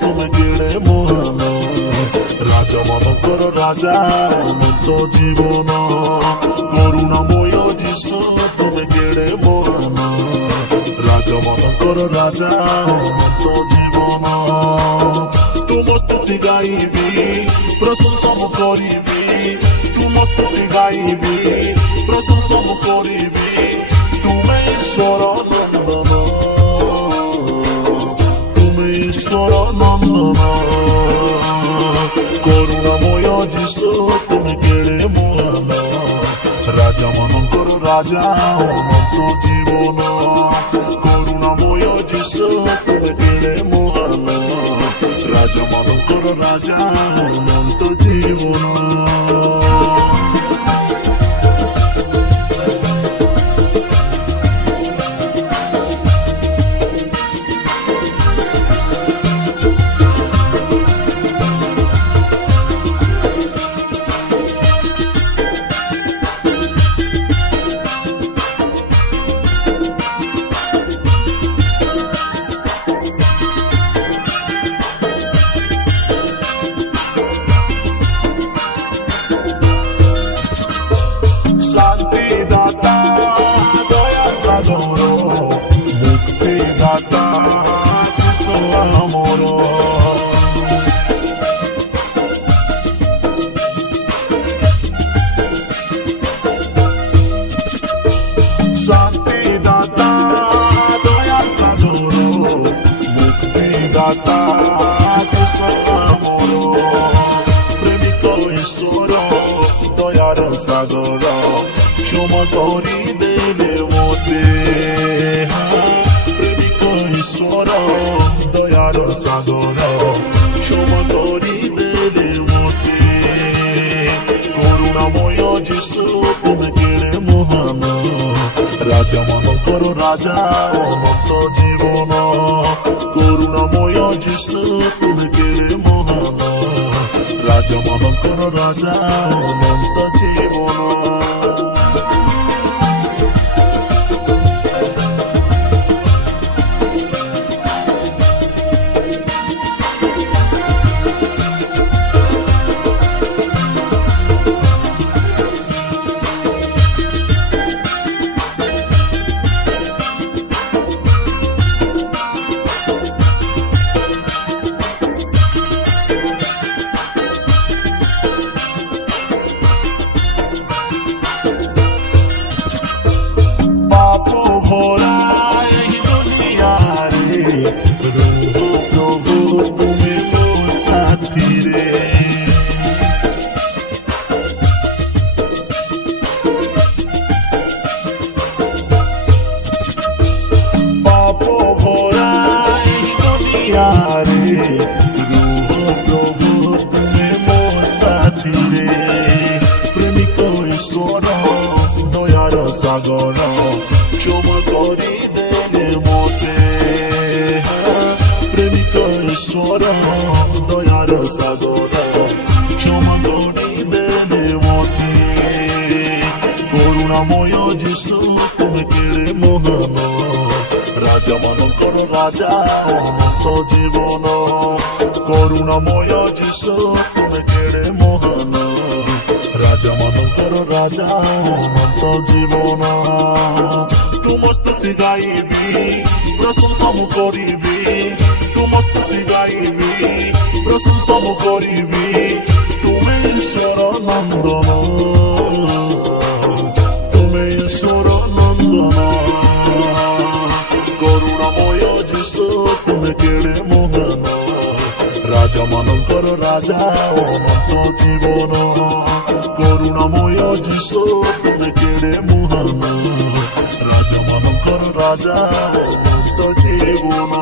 তুমি কেড়ে মহান রাজা ମାନଙ୍କର রাজা অনন্ত জীবন করুণাময় যিশু তুমি কেড়ে মহান রাজা ମାନଙ୍କର রাজা অনন্ত জীবন ତୁମ ସ୍ତୁତି ଗାଇବି ପ୍ରଶଂସା ମୁଁ କରିବି ତୁମ ସ୍ତୁତି ଗାଇବି ପ୍ରଶଂସା ମୁଁ କରିବି ତୁମେ ଈଶ୍ୱର ନନ୍ଦନ ତୁମେ ଈଶ୍ୱର ନନ୍ଦନ କରୁଣାମୟ ଯୀଶୁ ତୁମେ କେଡ଼େ ମହାନ ରାଜା ମାନଙ୍କର ରାଜା ଅନନ୍ତ ଜୀବନ କରୁଣାମୟ ଯୀଶୁ ତୁମେ କେଡ଼େ ମହାନ ରାଜା ମାନଙ୍କର ରାଜା ଅନନ୍ତ ଜୀବନ শান্তি দাতা দয়া সাগর মুক্তি দাতা যিশু আমার শান্তি দাতা দয়া সাগর মুক্তি দাতা যিশু আমার প্রেমিক ঈশ্বর দয়ার সাগর ক্ষমা করি দেবে মতে প্রেমিক ঈশ্বর দয়ার সাগর ক্ষমা করি দেবে মতে করুণাময় যিশু তুমি কেড়ে মহান রাজা ମାନଙ୍କର রাজা অনন্ত জীবন করুণাময় যিশু তুমি কেড়ে মহান রাজা ମାନଙ୍କର রাজা ଅନନ୍ତ ଜୀବନ ভরা এই দুনিয়ারে প্রভু প্রভু তুমি মো সাথী রে পাপ ভরা এই দুনিয়ারে প্রভু তুমি মো সাথী রে প্রেমিক ঈশ্বর দয়ার সাগর ক্ষমা করি দেলে মতে প্রেমিক ঈশ্বর দয়ার সাগর ক্ষমা করি দেলে মতে করুণাময় যিশু তুমি কেড়ে মহান রাজা ମାନଙ୍କର রাজা ଅନନ୍ତ ଜୀବନ করুণাময় যিশু তুমি কেড়ে মহান রাজা ମାନଙ୍କର রাজা ଅନନ୍ତ ଜୀବନ ତୁମ ସ୍ତୁତି ଗାଇବି ପ୍ରଶଂସା ମୁଁ କରିବି ତୁମ ସ୍ତୁତି ଗାଇବି ପ୍ରଶଂସା ମୁଁ କରିବି ତୁମେ ଈଶ୍ୱର ନନ୍ଦନ ତୁମେ ଈଶ୍ୱର ନନ୍ଦନ କରୁଣାମୟ ଯୀଶୁ ତୁମେ କେଡ଼େ ମହାନ ରାଜା ମାନଙ୍କର ରାଜା ଅନନ୍ତ ଜୀବନ করুণাময় যিশু তুমি কেড়ে মহান রাজা ମାନଙ୍କର রাজা ଅନନ୍ତ ଜୀବନ